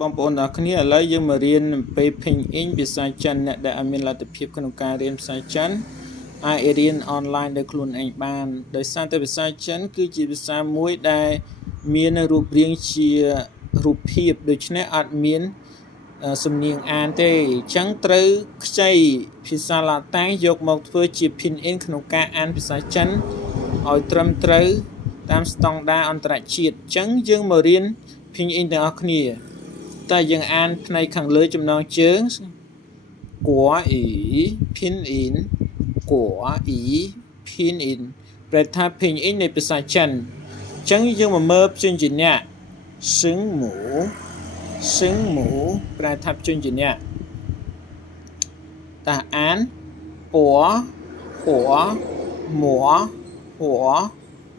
បងប្អូនទាំងគ្នាឥឡូវយើងមករៀនពេល Ping In ភាសាចិនអ្នកដែលអត់មានលទ្ធភាពក្នុងការរៀនភាសាចិនអាចរៀនអនឡាញដោយខ្លួនឯងបានដោយសារតែភាសាចិនគឺជាភាសាមួយដែលមានរូបរាងជារូបភាពដូច្នេះអត់មានសំនៀងអានទេអញ្ចឹងត្រូវខ្ចីភាសាឡាតាំងយកមកធ្វើជា Ping In ក្នុងការអានភាសាចិនឲ្យត្រឹមត្រូវតាមស្តង់ដារអន្តរជាតិអញ្ចឹងយើងមករៀន Ping In ទាំងអស់គ្នាតែយើងអានផ្នែកខាងលើចំណងជើងកួអ៊ី Ping In កួអ៊ី Ping In ប្រែថា Ping In នៃភាសាចិនអញ្ចឹងយើងមកមើលព្យញ្ជនៈសឹងមូប្រែថាព្យញ្ជនៈតាអានពัวหัวหมัวหัว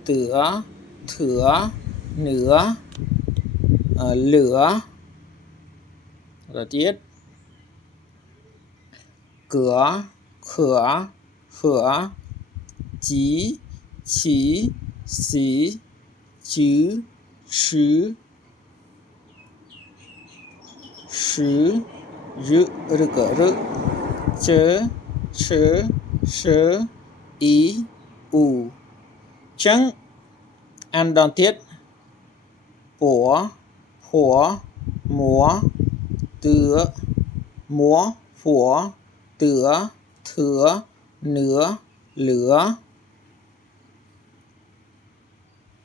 เตือเถือเหนือเหลือrồi tiếp cửa khửa khửa chí chỉ xí chứ sứ sứ rự rự cỡ rự chớ chớ sớ ý ù trắng ăn đòn tiết bủa hủa múa tứa múa phủa tứa thừa nửa lửa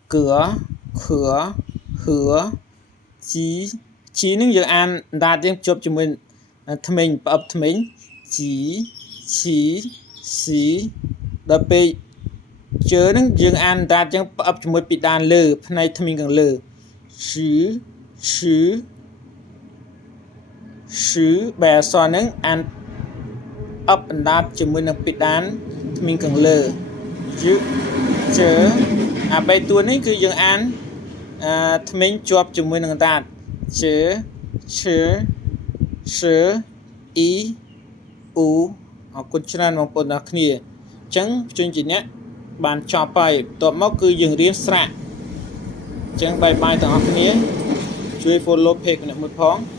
cửa khửa hứa chí chíនឹងយើងអានដាតយើងជប់ជាមួយថ្មិញប្រអប់ថ្មិញជីឈីស៊ីដល់ពេលជើនឹងយើងអានដាតយើងប្រអប់ជាមួយពីដានលើផ្នែកថ្មិញខាងលើឈឺឈឺឈឺបែអក្សរនឹងអានអប់អណ្ដាតជាមួយនឹងពីដានថ្មិញខាងលើយឺជើអាបីតួនេះគឺយើងអានថ្មិញជាប់ជាមួយនឹងដាតជើឈឺសឺអ៊ីអ៊ូអរគុណច្រើនបងប្អូនទាំងគ្នាអញ្ចឹងព្យញ្ជនៈបានចប់ហើយបន្ទាប់មកគឺយើងរៀនស្រៈអញ្ចឹងបាយទាំងអស់គ្នាជួយ follow page អ្នកមួយផង